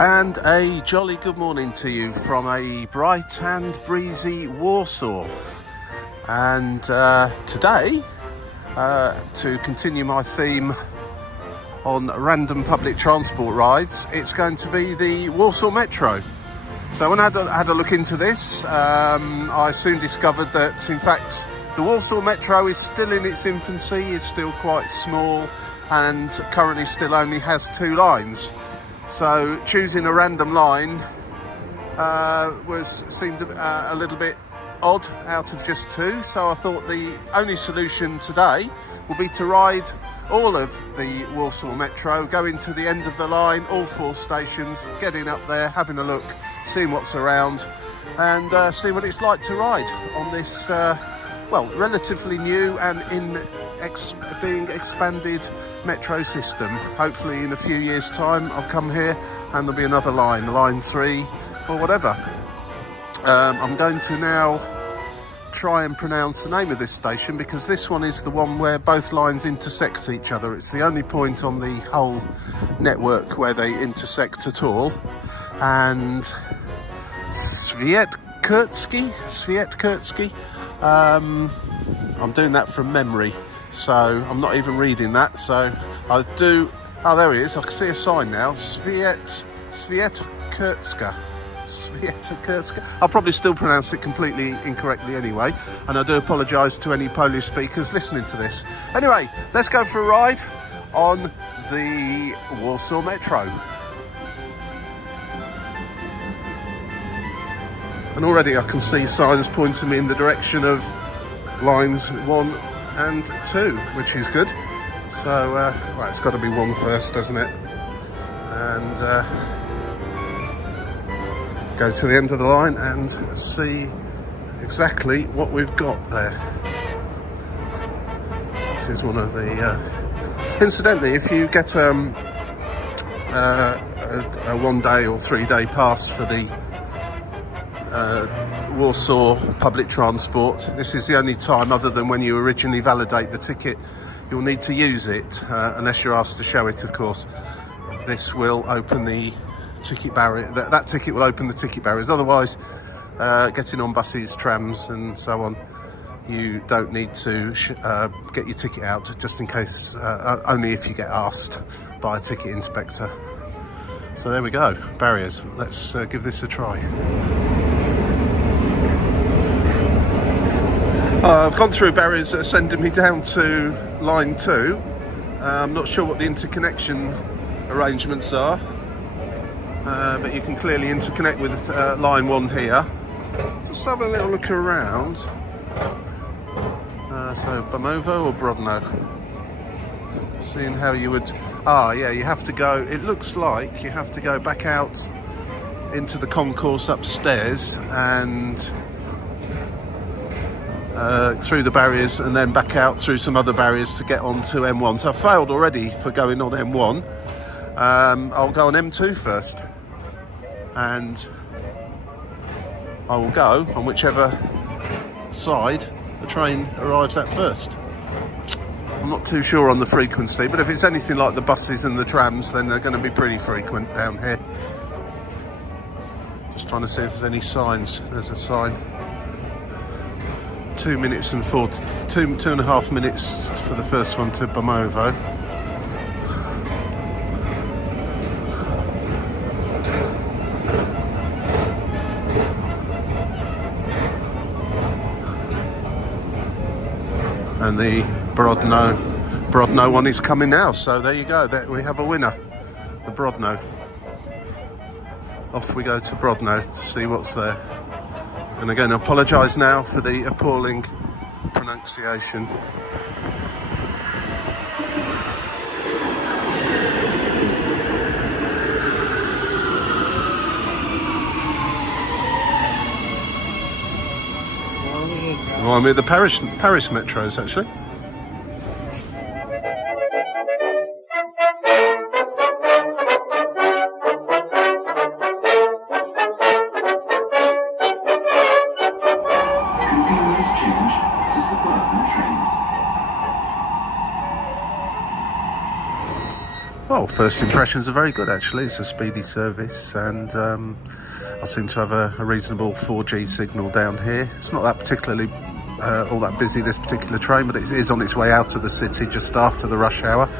And a jolly good morning to you from a bright and breezy Warsaw. And today, to continue my theme on random public transport rides, it's going to be the Warsaw Metro. So when I had a look into this, I soon discovered that in fact the Warsaw Metro is still in its infancy, it's still quite small and currently still only has 2 lines. So choosing a random line seemed a little bit odd out of just 2. So I thought the only solution today will be to ride all of the Warsaw Metro, going to the end of the line, all 4 stations, getting up there, having a look, seeing what's around, and see what it's like to ride on this, relatively new and being expanded metro system. Hopefully in a few years' time I'll come here and there'll be another line 3 or whatever. I'm going to now try and pronounce the name of this station, because this one is the one where both lines intersect each other. It's the only point on the whole network where they intersect at all. And Świetkurski. I'm doing that from memory, so I'm not even reading that. So I'll do. Oh, there he is. I can see a sign now. Świetkurska. I'll probably still pronounce it completely incorrectly anyway, and I do apologise to any Polish speakers listening to this. Anyway, let's go for a ride on the Warsaw Metro. And already I can see signs pointing me in the direction of lines 1 and 2, which is good. So, it's got to be 1 first, doesn't it? And go to the end of the line and see exactly what we've got there. This is one of the... Incidentally, if you get a 1-day or 3-day pass for the Warsaw public transport, this is the only time, other than when you originally validate the ticket, you'll need to use it, unless you're asked to show it, of course. This will open the ticket barrier. That ticket will open the ticket barriers. Otherwise, getting on buses, trams and so on, you don't need to get your ticket out, just in case, only if you get asked by a ticket inspector. So there we go, barriers. Let's give this a try. I've gone through barriers that are sending me down to line 2. I'm not sure what the interconnection arrangements are, but you can clearly interconnect with line 1 here. Just have a little look around. So Bemowo or Brodno? Seeing how you would... you have to go... It looks like you have to go back out into the concourse upstairs and through the barriers, and then back out through some other barriers to get onto M1. So I failed already for going on M1. I'll go on M2 first, and I will go on whichever side the train arrives at first. I'm not too sure on the frequency, but if it's anything like the buses and the trams, then they're going to be pretty frequent down here. Just trying to see if there's any signs. There's a sign. 2 minutes and 2.5 minutes for the first one to Bemowo. And the Brodno one is coming now, so there you go, we have a winner, the Brodno. Off we go to Brodno to see what's there. And again, I apologise now for the appalling pronunciation. Remind me of the Paris metros, actually. Convenience change to suburban trains. Well, first impressions are very good actually. It's a speedy service, and I seem to have a reasonable 4G signal down here. It's not that particularly all that busy, this particular train, but it is on its way out of the city just after the rush hour.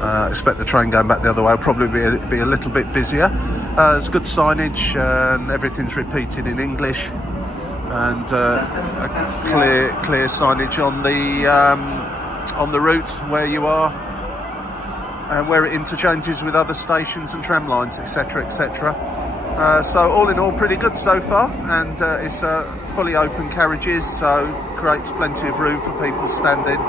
I expect the train going back the other way will probably be a little bit busier. There's good signage, and everything's repeated in English, and a clear signage on the route where you are, where it interchanges with other stations and tram lines, etc, etc. So all in all, pretty good so far, and it's fully open carriages, so creates plenty of room for people standing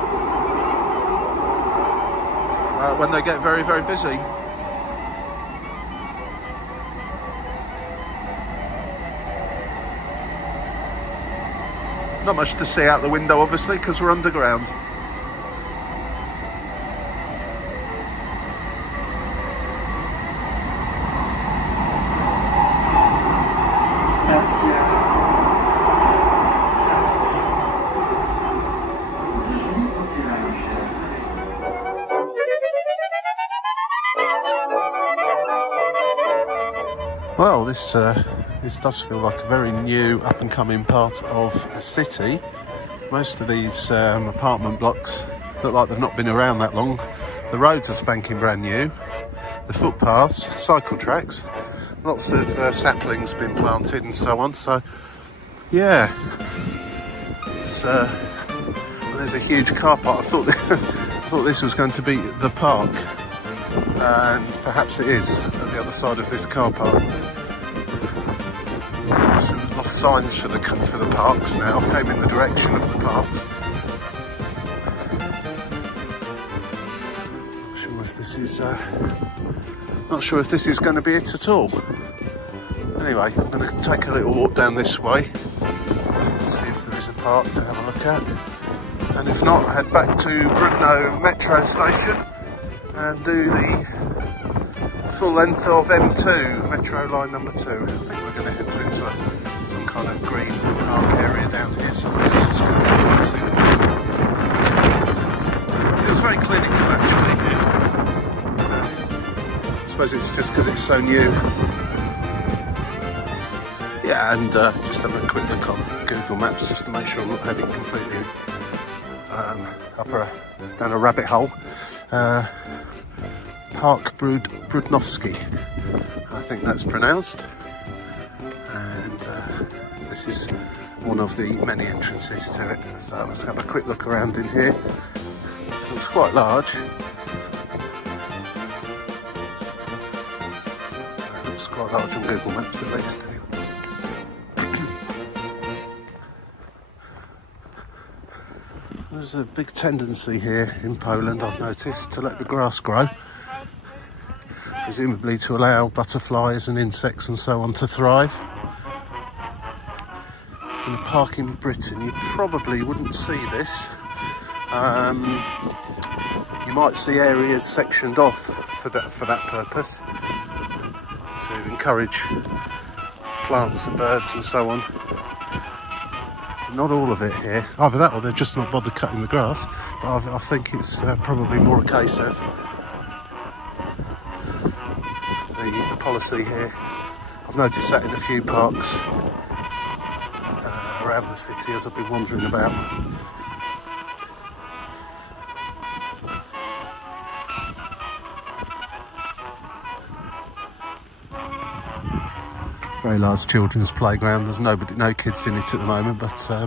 when they get very, very busy. Not much to see out the window, obviously, because we're underground. Well, this does feel like a very new, up-and-coming part of the city. Most of these apartment blocks look like they've not been around that long. The roads are spanking brand new. The footpaths, cycle tracks, lots of saplings been planted and so on. So, yeah, there's a huge car park. I thought this was going to be the park, and perhaps it is at the other side of this car park. Lost signs for the parks now, came in the direction of the parks. Not sure if this is going to be it at all. Anyway, I'm going to take a little walk down this way, see if there is a park to have a look at, and if not, head back to Brno Metro station and do the full length of M2, Metro line number 2. I think we're going to enter into some kind of green park area down here, so let's just go and see what it is. Feels very clinical actually here. I suppose it's just because it's so new. Yeah, and just have a quick look on Google Maps just to make sure I'm not heading completely down a rabbit hole. Park Brudnowski, I think that's pronounced, and this is one of the many entrances to it. So let's have a quick look around in here. It looks quite large. It looks quite large on Google Maps at least, anyway. There's a big tendency here in Poland, I've noticed, to let the grass grow, presumably to allow butterflies and insects and so on to thrive. In a park in Britain, you probably wouldn't see this. You might see areas sectioned off for that purpose, to encourage plants and birds and so on. Not all of it here. Either that or they've just not bothered cutting the grass, but I think it's probably more a case of the policy here. I've noticed that in a few parks around the city as I've been wandering about. Very large children's playground. There's no kids in it at the moment, but I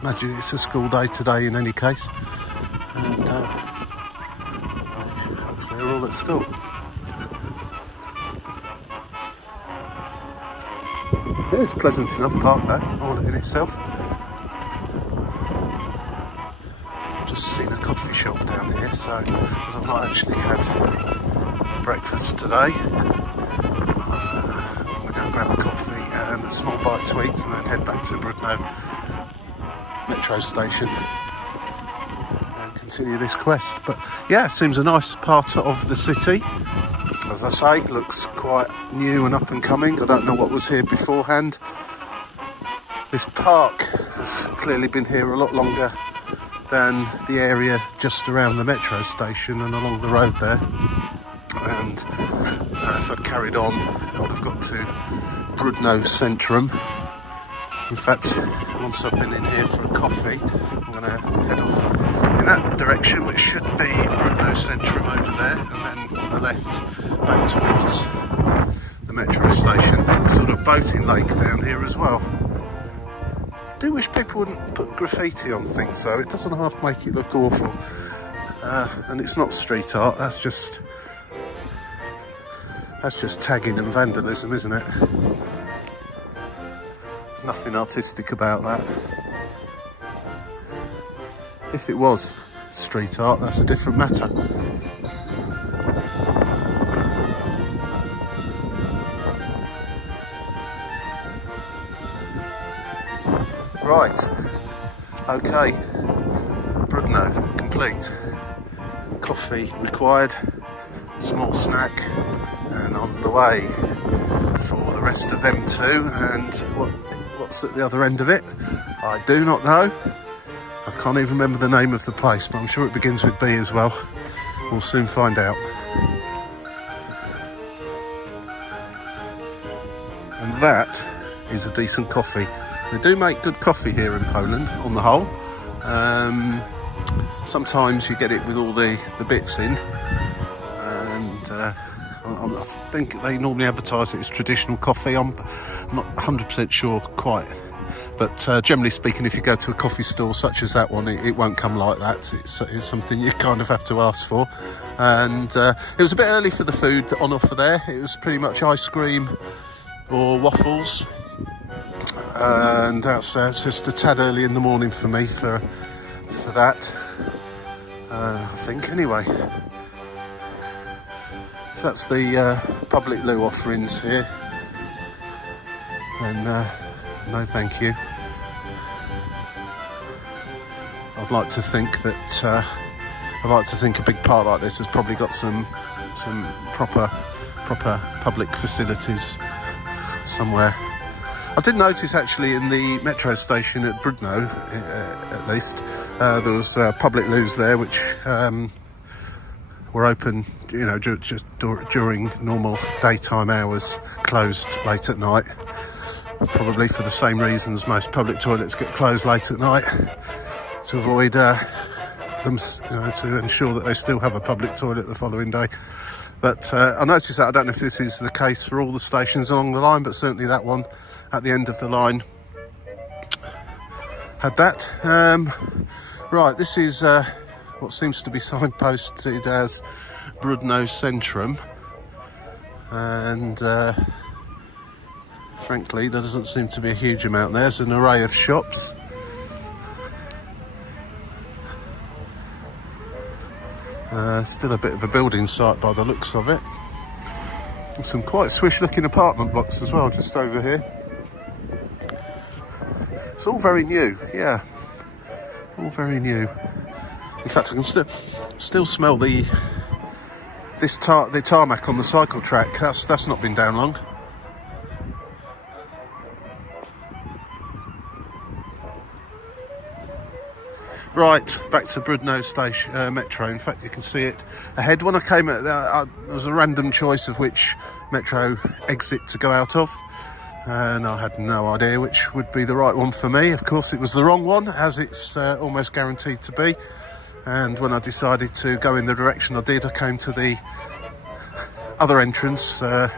imagine it's a school day today in any case, and hopefully they're all at school. Yeah, it's a pleasant enough park though, all in itself. I've just seen a coffee shop down here, so as I've not actually had breakfast today, grab a coffee and a small bite to eat, and then head back to Brno Metro station and continue this quest. But yeah, it seems a nice part of the city. As I say, looks quite new and up and coming. I don't know what was here beforehand. This park has clearly been here a lot longer than the area just around the metro station and along the road there. And if I'd carried on, I would have got to Brudno Centrum. In fact, once I've been in here for a coffee, I'm going to head off in that direction, which should be Brudno Centrum over there, and then the left back towards the metro station. Sort of boating lake down here as well. I do wish people wouldn't put graffiti on things though, it doesn't half make it look awful. And it's not street art, that's just tagging and vandalism, isn't it? There's nothing artistic about that. If it was street art, that's a different matter. Right, okay, Brudno complete. Coffee required, small snack, and on the way for the rest of M2. And what's at the other end of it? I do not know. I can't even remember the name of the place, but I'm sure it begins with B as well. We'll soon find out. And that is a decent coffee. They do make good coffee here in Poland, on the whole. Sometimes you get it with all the bits in, and I think they normally advertise it as traditional coffee. I'm not 100% sure quite, but generally speaking, if you go to a coffee store such as that one, it won't come like that. It's something you kind of have to ask for. And it was a bit early for the food on offer there. It was pretty much ice cream or waffles. And that's just a tad early in the morning for me for that, I think. Anyway, so that's the public loo offerings here, and no thank you. I'd like to think a big park like this has probably got some proper public facilities somewhere. I did notice actually in the metro station at Brudno, at least, there was public loos there which were open, you know, just during normal daytime hours, closed late at night. Probably for the same reasons most public toilets get closed late at night, to avoid them, you know, to ensure that they still have a public toilet the following day. But I noticed that. I don't know if this is the case for all the stations along the line, but certainly that one at the end of the line had that. Right, this is what seems to be signposted as Brudno Centrum, and frankly there doesn't seem to be a huge amount there. There's an array of shops. Still a bit of a building site by the looks of it. And some quite swish looking apartment blocks as well just over here. It's all very new, yeah, all very new. In fact, I can still smell the tarmac on the cycle track. That's not been down long. Right, back to Brudno station, Metro. In fact, you can see it ahead. When I came out there, there was a random choice of which Metro exit to go out of, and I had no idea which would be the right one for me. Of course, it was the wrong one, as it's almost guaranteed to be. And when I decided to go in the direction I did, I came to the other entrance, a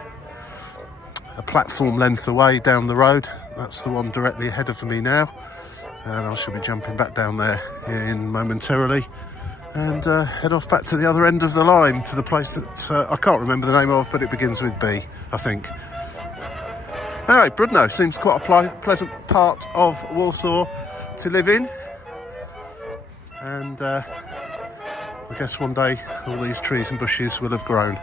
platform length away down the road. That's the one directly ahead of me now. And I shall be jumping back down there momentarily and head off back to the other end of the line, to the place that I can't remember the name of, but it begins with B, I think. Anyway, Brudno seems quite a pleasant part of Warsaw to live in, and I guess one day all these trees and bushes will have grown.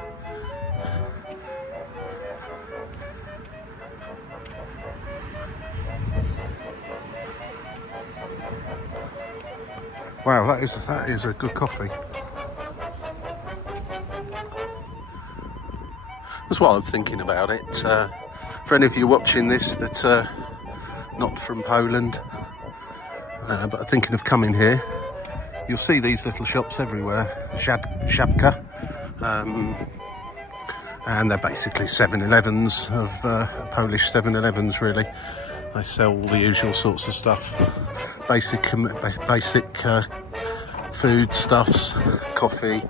Wow, that is a good coffee. That's what I'm thinking about it. For any of you watching this that are not from Poland, but are thinking of coming here, you'll see these little shops everywhere. Żabka. and they're basically 7-Elevens of Polish 7-Elevens really. They sell all the usual sorts of stuff, basic food stuffs, coffee,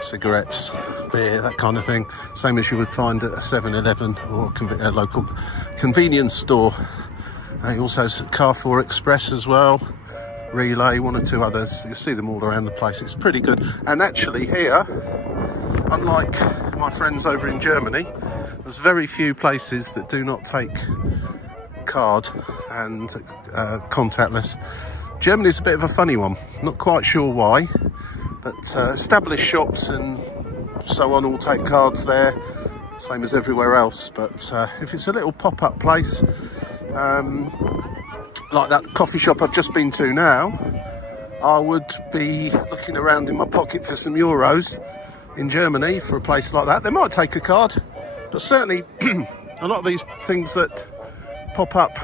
cigarettes, beer, that kind of thing, same as you would find at a 7-Eleven or a local convenience store. They also have Carrefour Express as well, Relay, one or two others. You see them all around the place. It's pretty good. And actually here, unlike my friends over in Germany, there's very few places that do not take card and contactless. Germany's a bit of a funny one, not quite sure why, but established shops and so on all take cards there, same as everywhere else. But if it's a little pop-up place like that coffee shop I've just been to now, I would be looking around in my pocket for some euros in Germany for a place like that. They might take a card, but certainly a lot of these things that pop up,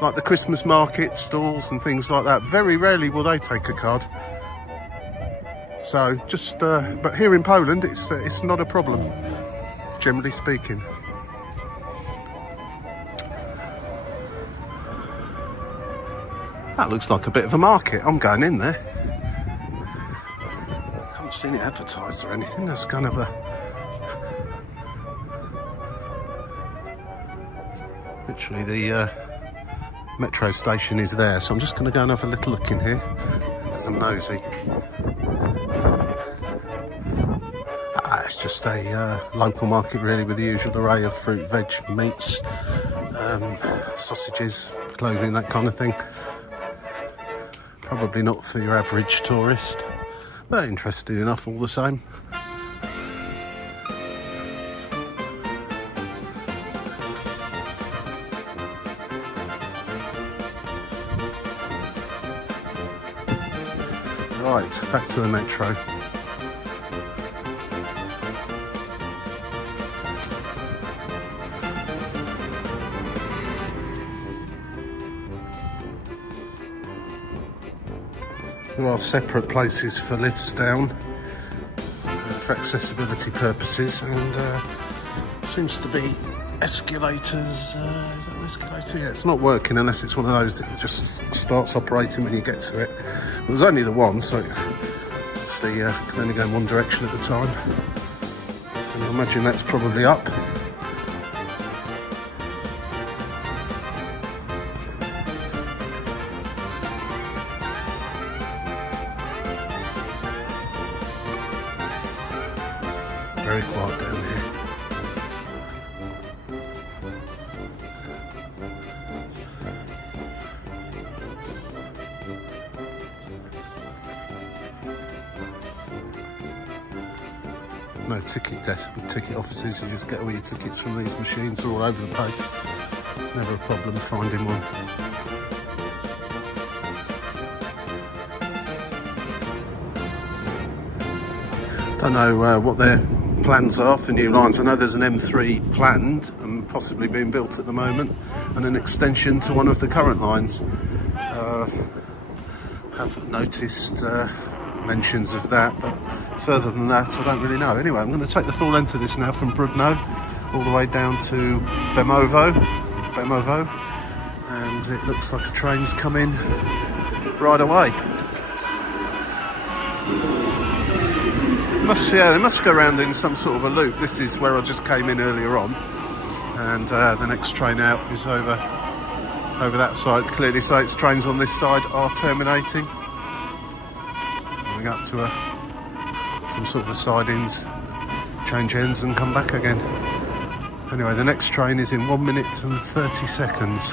like the Christmas market stalls and things like that, very rarely will they take a card. So just, but here in Poland, it's not a problem, generally speaking. That looks like a bit of a market. I'm going in there. Haven't seen it advertised or anything. There's kind of a literally the metro station is there, so I'm just going to go and have a little look in here as I'm nosy. It's just a local market really, with the usual array of fruit, veg, meats, sausages, clothing, that kind of thing. Probably not for your average tourist, but interesting enough all the same. Right, back to the metro. There are separate places for lifts down for accessibility purposes, and seems to be escalators. Is that an escalator? Yeah, it's not working unless it's one of those that just starts operating when you get to it. But there's only the one, so obviously can only go in one direction at a time. And I imagine that's probably up. Very quiet down here. No ticket desk with ticket offices. You just get all your tickets from these machines. They're all over the place. Never a problem finding one. Don't know what their plans are for new lines. I know there's an M3 planned and possibly being built at the moment, and an extension to one of the current lines. Haven't noticed mentions of that, but further than that I don't really know. Anyway, I'm going to take the full length of this now from Brudno all the way down to Bemowo, and it looks like a train's coming right away. They must go around in some sort of a loop. This is where I just came in earlier on, and the next train out is over that side. Clearly, so its trains on this side are terminating, going up to some sort of a sidings, change ends and come back again. Anyway, the next train is in 1 minute and 30 seconds.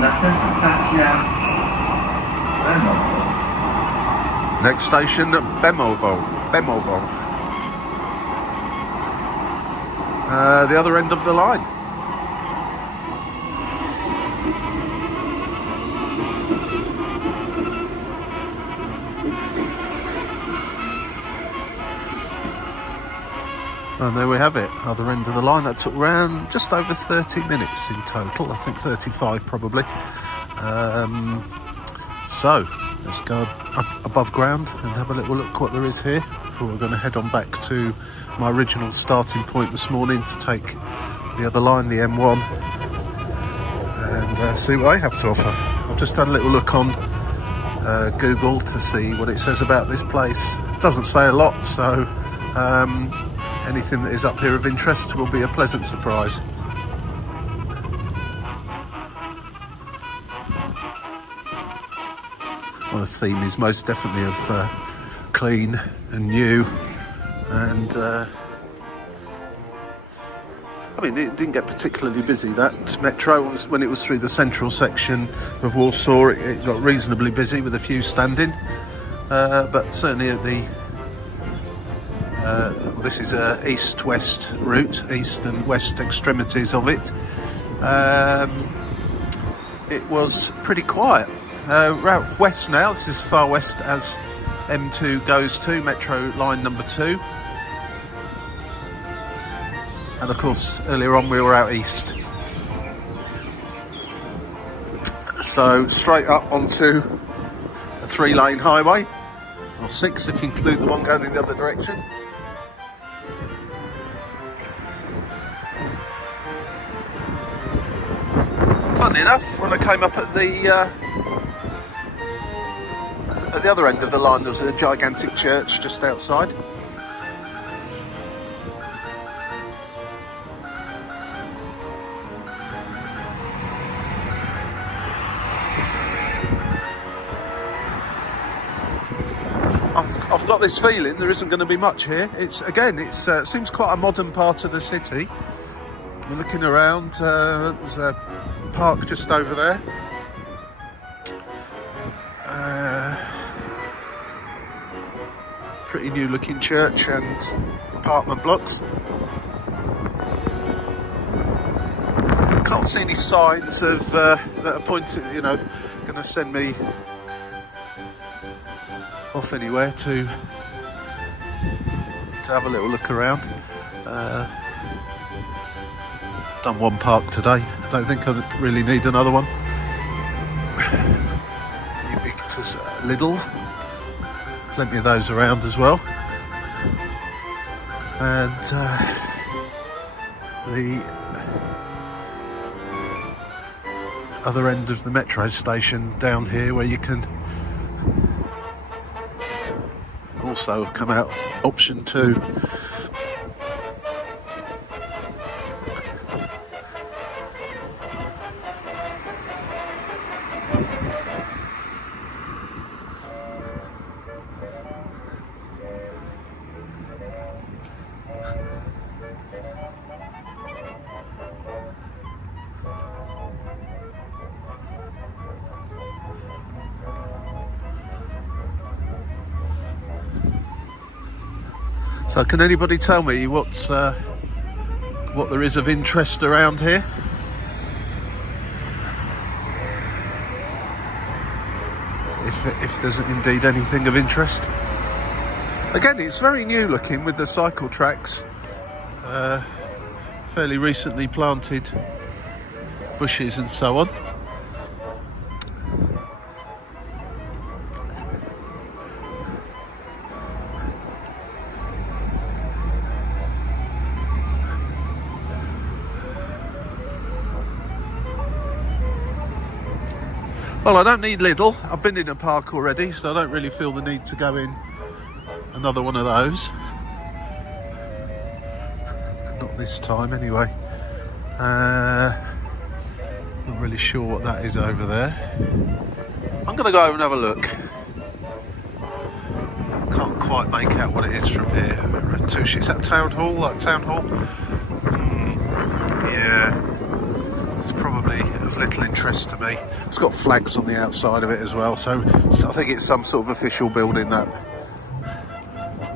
Następna stacja Bemowo. Next station, Bemowo. The other end of the line. And there we have it, other end of the line. That took around just over 30 minutes in total, I think 35 probably. So let's go up above ground and have a little look what there is here before we're going to head on back to my original starting point this morning to take the other line, the M1, and see what they have to offer. I've just had a little look on Google to see what it says about this place. It doesn't say a lot, so anything that is up here of interest will be a pleasant surprise. Well, the theme is most definitely of clean and new, and I mean, it didn't get particularly busy, that metro. When it was through the central section of Warsaw, it got reasonably busy with a few standing, but certainly at the this is a east-west route, east and west extremities of it. It was pretty quiet. Route west now, this is as far west as M2 goes to, Metro line number 2. And of course, earlier on we were out east. So straight up onto a 3-lane highway, or 6 if you include the one going in the other direction. Funnily enough, when I came up at the other end of the line, there was a gigantic church just outside. I've got this feeling there isn't going to be much here. It seems quite a modern part of the city. We're looking around, there's a park just over there. Pretty new looking church and apartment blocks. Can't see any signs of that are pointing, going to send me off anywhere to have a little look around. Done one park today. I don't think I really need another one. Ubiquitous Lidl, plenty of those around as well. And the other end of the metro station down here, where you can also come out option 2. So can anybody tell me what there is of interest around here? If there's indeed anything of interest. Again, it's very new looking with the cycle tracks. Fairly recently planted bushes and so on. Well, I don't need Lidl. I've been in a park already, so I don't really feel the need to go in another one of those. Not this time, anyway. Not really sure what that is over there. I'm going to go over and have a look. Can't quite make out what it is from here. Ratush, is that town hall? Like town hall? Yeah. It's probably of little interest to me. It's got flags on the outside of it as well, so I think it's some sort of official building that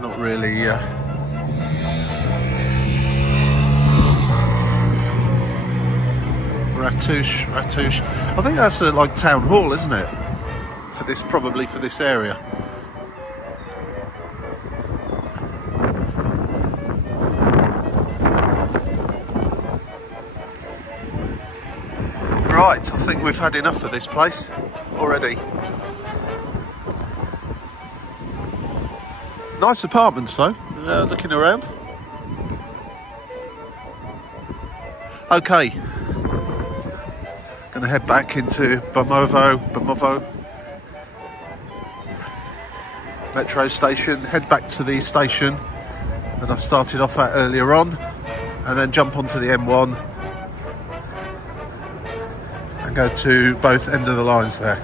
not really Ratush. I think that's like town hall, isn't it? Probably for this area. Right, I think we've had enough of this place already. Nice apartments though, looking around. Okay, gonna head back into Bemowo Metro station, head back to the station that I started off at earlier on, and then jump onto the M1 and go to both end of the lines there.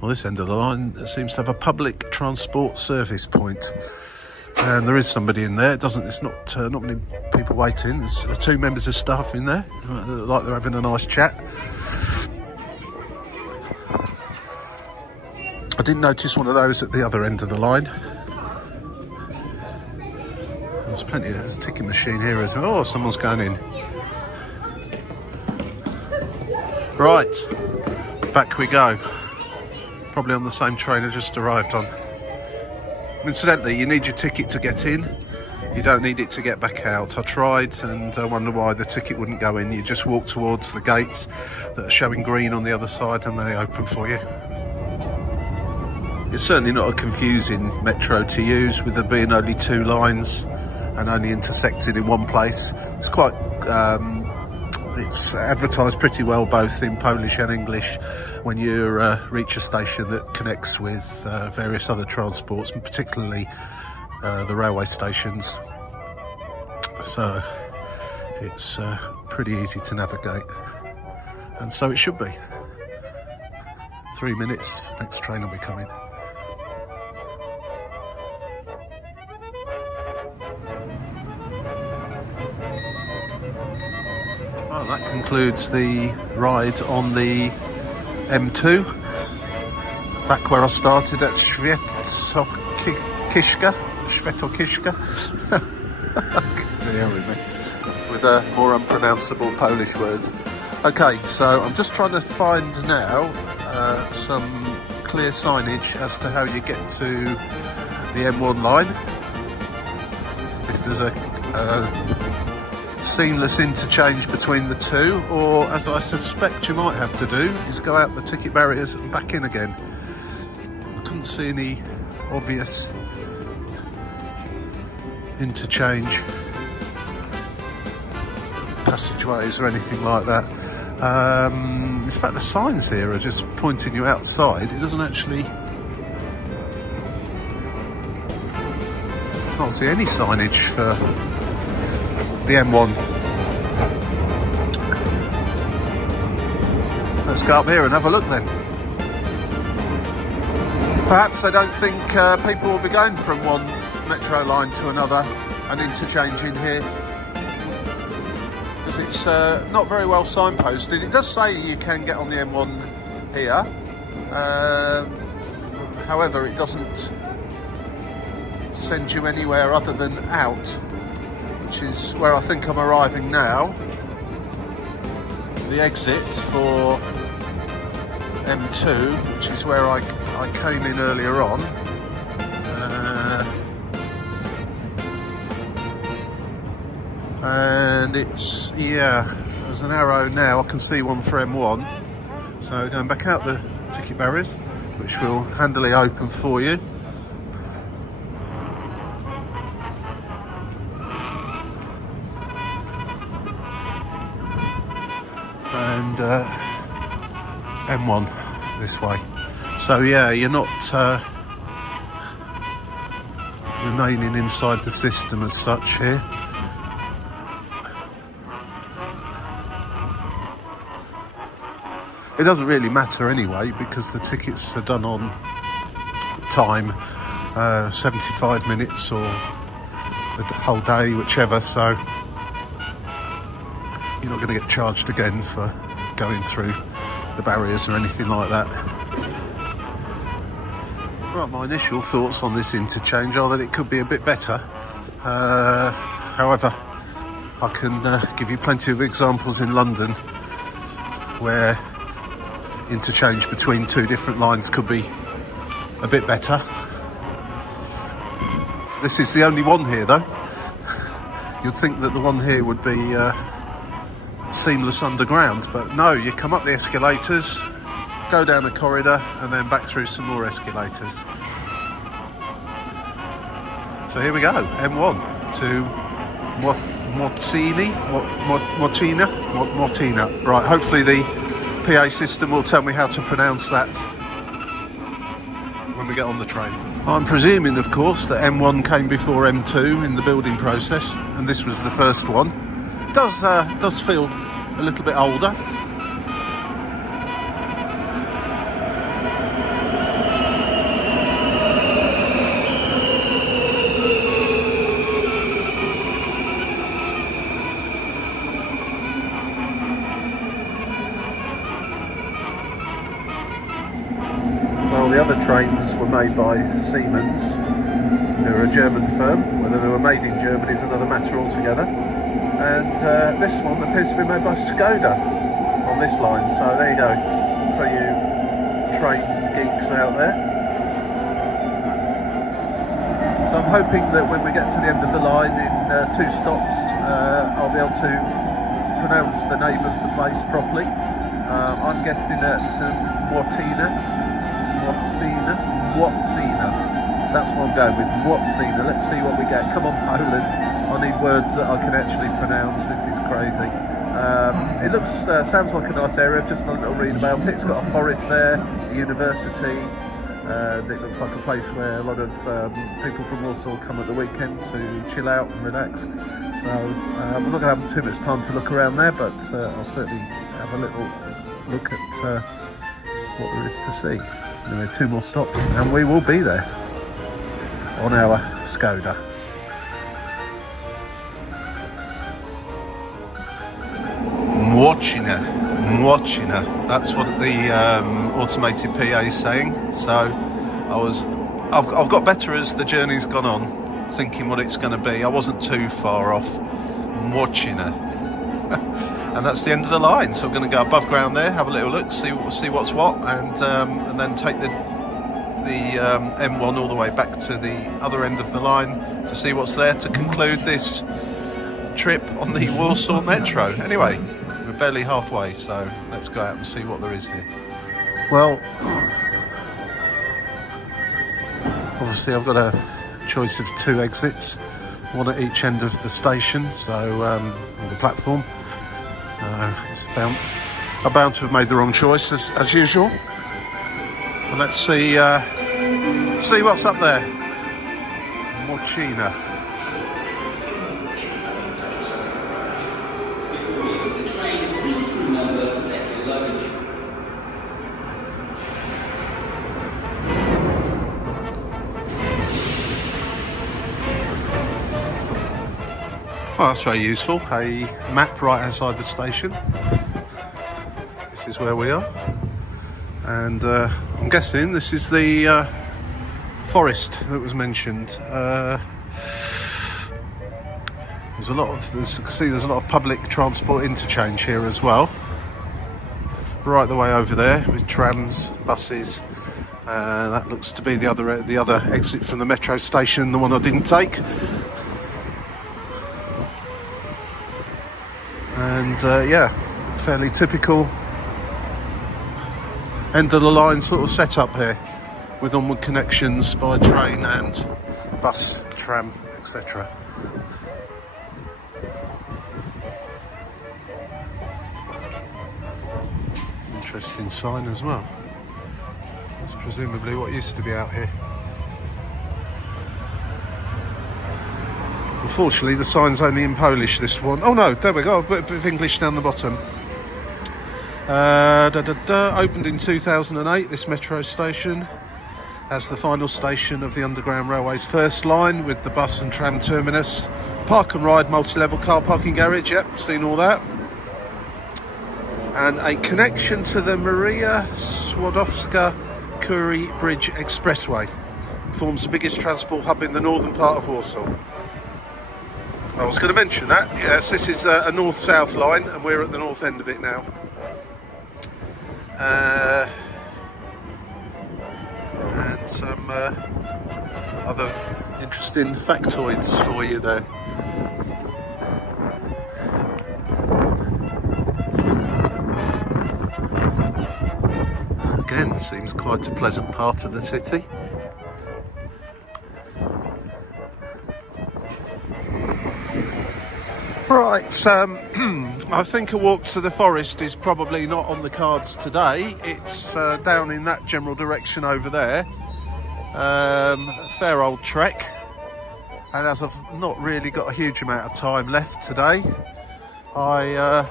Well, this end of the line seems to have a public transport service point, and there is somebody in there. It's not many people waiting. There's 2 members of staff in there. They look like they're having a nice chat. I didn't notice one of those at the other end of the line. There's a ticking machine here as well. Oh, someone's going in. Right, back we go. Probably on the same train I just arrived on. Incidentally, you need your ticket to get in. You don't need it to get back out. I tried and I wonder why the ticket wouldn't go in. You just walk towards the gates that are showing green on the other side and they open for you. It's certainly not a confusing metro to use, with there being only 2 lines and only intersecting in one place. It's quite, it's advertised pretty well both in Polish and English when you reach a station that connects with various other transports, and particularly the railway stations. So it's pretty easy to navigate, and so it should be. 3 minutes, next train will be coming. Well, that concludes the ride on the M2, back where I started at Świętokrzyska. Dear with me, with more unpronounceable Polish words. Okay, so I'm just trying to find now some clear signage as to how you get to the M1 line. If there's a seamless interchange between the two, or as I suspect you might have to do, is go out the ticket barriers and back in again. I couldn't see any obvious interchange passageways or anything like that. In fact, the signs here are just pointing you outside. It doesn't actually... I can't see any signage for the M1. Let's go up here and have a look then. Perhaps they don't think people will be going from one metro line to another and interchanging here, because it's not very well signposted. It does say you can get on the M1 here, however it doesn't send you anywhere other than out, which is where I think I'm arriving now. The exit for M2, which is where I came in earlier on. And it's, yeah, there's an arrow now. I can see one for M1. So going back out the ticket barriers, which will handily open for you. And M1 this way. So yeah, you're not remaining inside the system as such here. It doesn't really matter anyway, because the tickets are done on time, 75 minutes or the whole day, whichever, so you're not going to get charged again for going through the barriers or anything like that. Right, my initial thoughts on this interchange are that it could be a bit better. However, I can give you plenty of examples in London where interchange between 2 different lines could be a bit better. This is the only one here though. You'd think that the one here would be seamless underground, but no, you come up the escalators, go down the corridor and then back through some more escalators. So here we go, M1 to Mortina. Right, hopefully the PA system will tell me how to pronounce that when we get on the train. I'm presuming, of course, that M1 came before M2 in the building process, and this was the first one. Does feel a little bit older. Well, the other trains were made by Siemens, who are a German firm. Whether they were made in Germany is another matter altogether. And this one appears to be made by Skoda on this line. So there you go, for you train geeks out there. So I'm hoping that when we get to the end of the line in 2 stops, I'll be able to pronounce the name of the place properly. I'm guessing at Mortina. That's what I'm going with, Mortina. Let's see what we get. Come on, Poland. I need words that I can actually pronounce. This is crazy. It looks, sounds like a nice area. Just a little read about it. It's got a forest there, a university. It looks like a place where a lot of people from Warsaw come at the weekend to chill out and relax. So I'm not going to have too much time to look around there, but I'll certainly have a little look at what there is to see. Anyway, 2 more stops and we will be there on our Skoda. Mwocina. That's what the automated PA is saying. So I've got better as the journey's gone on, thinking what it's going to be. I wasn't too far off. Mwocina. And that's the end of the line. So I'm going to go above ground there, have a little look, see what's what, and then take the M1 all the way back to the other end of the line to see what's there to conclude this trip on the Warsaw Metro. Anyway, we're barely halfway, so let's go out and see what there is here. Well, obviously I've got a choice of 2 exits, one at each end of the station, so on the platform. I'm bound to have made the wrong choice as usual. But let's see what's up there. Mortina. Well, that's very useful. A map right outside the station. This is where we are, and I'm guessing this is the forest that was mentioned. There's a lot of public transport interchange here as well. Right the way over there with trams, buses. That looks to be the other exit from the metro station, the one I didn't take. And yeah, fairly typical end of the line sort of setup here, with onward connections by train and bus, tram, etc. It's an interesting sign as well. That's presumably what used to be out here. Unfortunately, the sign's only in Polish, this one. Oh no, there we go, a bit of English down the bottom. Opened in 2008, this metro station, as the final station of the Underground Railway's first line, with the bus and tram terminus, park and ride, multi-level car parking garage, yep, seen all that. And a connection to the Metro Warszawskie Bridge Expressway. It forms the biggest transport hub in the northern part of Warsaw. I was going to mention that, yes, this is a north-south line and we're at the north end of it now. And some other interesting factoids for you there. Again, seems quite a pleasant part of the city. Right, I think a walk to the forest is probably not on the cards today. It's down in that general direction over there. A fair old trek, and as I've not really got a huge amount of time left today, I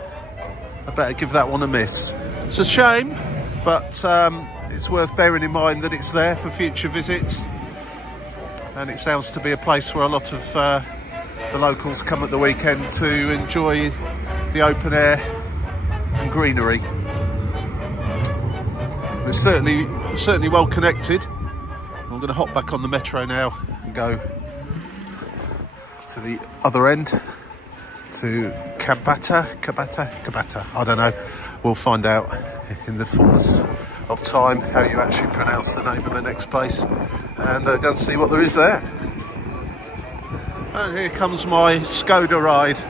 better give that one a miss. It's a shame, but it's worth bearing in mind that it's there for future visits, and it sounds to be a place where a lot of the locals come at the weekend to enjoy the open air and greenery. It's certainly well connected. I'm going to hop back on the metro now and go to the other end, to Kabata. I don't know. We'll find out in the fullness of time how you actually pronounce the name of the next place, and go and see what there is there. And here comes my Skoda ride.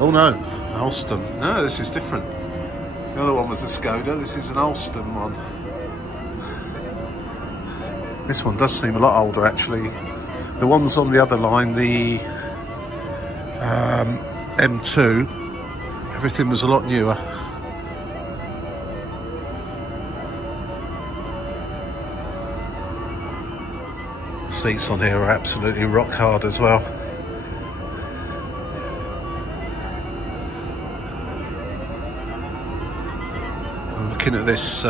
Oh no, Alstom. No, this is different. The other one was a Skoda, this is an Alstom one. This one does seem a lot older actually. The ones on the other line, the M2, everything was a lot newer. The seats on here are absolutely rock hard as well. I'm looking at this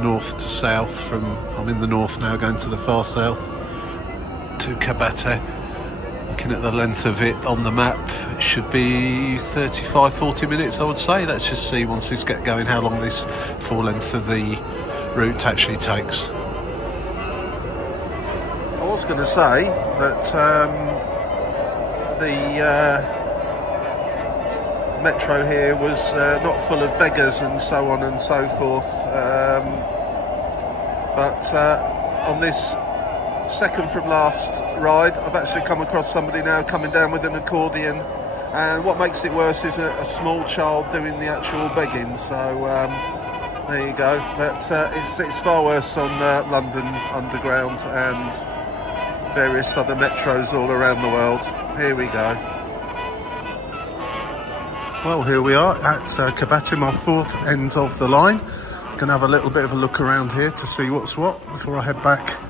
north to south I'm in the north now, going to the far south, to Kabata. Looking at the length of it on the map, it should be 35-40 minutes I would say. Let's just see once these get going how long this full length of the route actually takes. I was going to say that the metro here was not full of beggars and so on and so forth, but on this second from last ride I've actually come across somebody now coming down with an accordion, and what makes it worse is a small child doing the actual begging, so there you go. But it's far worse on London Underground and various other metros all around the world. Here we go. Well, here we are at Kabata, my fourth end of the line. Gonna have a little bit of a look around here to see what's what before I head back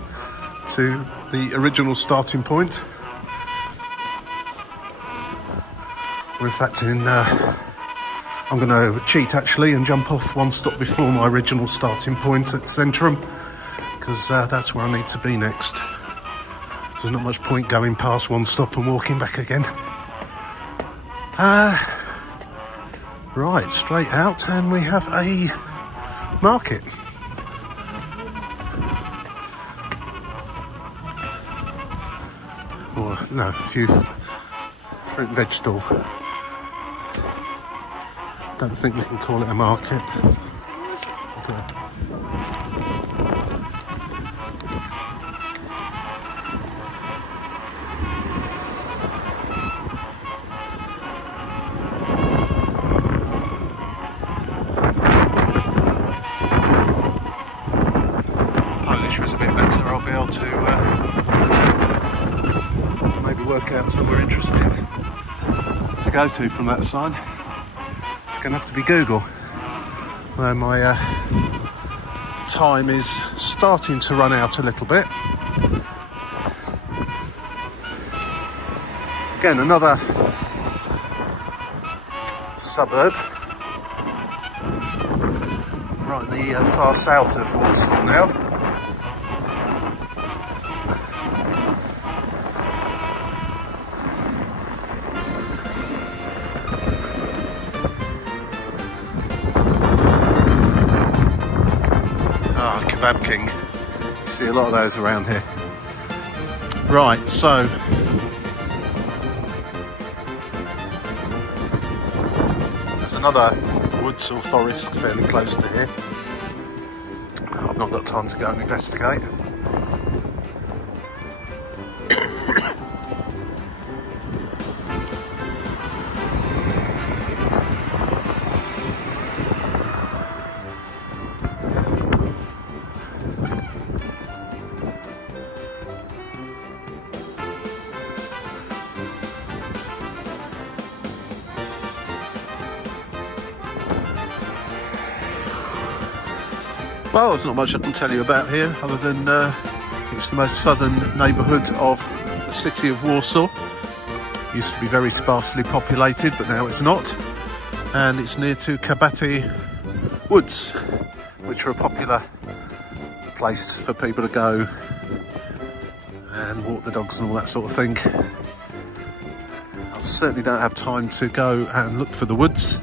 to the original starting point. Or in fact, I'm going to cheat actually and jump off one stop before my original starting point at Centrum, because that's where I need to be next. There's not much point going past one stop and walking back again. Right, straight out, and we have a market. Or no, a few fruit and veg stall. Don't think we can call it a market. Okay. Polish was a bit better. I'll be able to maybe work out somewhere interesting to go to from that sign. It's going to have to be Google, where my time is starting to run out a little bit. Again, another suburb, right in the far south of Warsaw now. Kebab King. You see a lot of those around here. Right, so there's another woods or forest fairly close to here. I've not got time to go and investigate. Well, there's not much I can tell you about here other than it's the most southern neighbourhood of the city of Warsaw. Used to be very sparsely populated, but now it's not. And it's near to Kabati Woods, which are a popular place for people to go and walk the dogs and all that sort of thing. I certainly don't have time to go and look for the woods.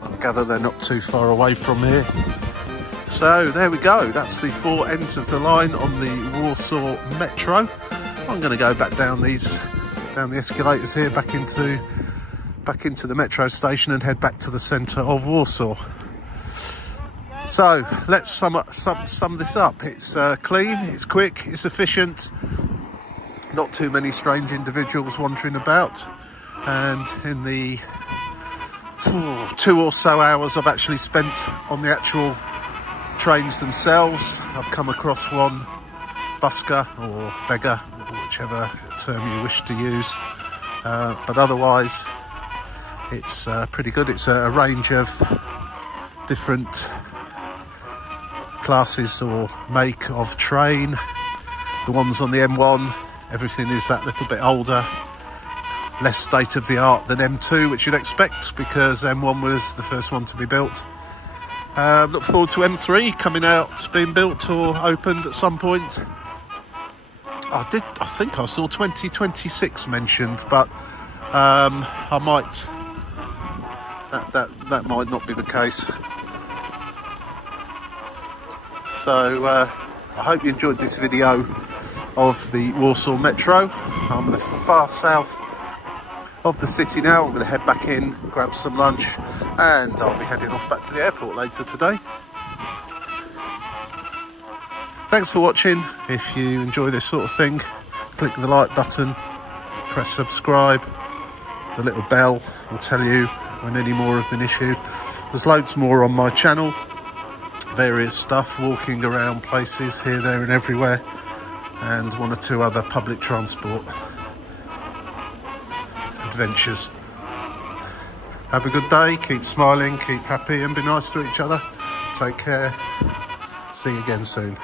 I gather they're not too far away from here. So there we go, that's the four ends of the line on the Warsaw Metro. I'm going to go back down the escalators here back into the metro station and head back to the centre of Warsaw. So let's sum this up. It's clean, it's quick, it's efficient, not too many strange individuals wandering about, and in the 2 or so hours I've actually spent on the actual trains themselves, I've come across one busker or beggar, whichever term you wish to use, but otherwise it's pretty good. It's a range of different classes or make of train. The ones on the M1, everything is that little bit older, less state of the art than M2, which you'd expect because M1 was the first one to be built. Look forward to M3 coming out, being built or opened at some point. I think I saw 2026 mentioned, but I might. That might not be the case. So I hope you enjoyed this video of the Warsaw Metro. I'm in the far south of the city now. I'm going to head back in, grab some lunch, and I'll be heading off back to the airport later today. Thanks for watching. If you enjoy this sort of thing, click the like button, press subscribe. The little bell will tell you when any more have been issued. There's loads more on my channel, various stuff, walking around places here, there and everywhere, and 1 or 2 other public transport adventures. Have a good day, keep smiling, keep happy and be nice to each other. Take care. See you again soon.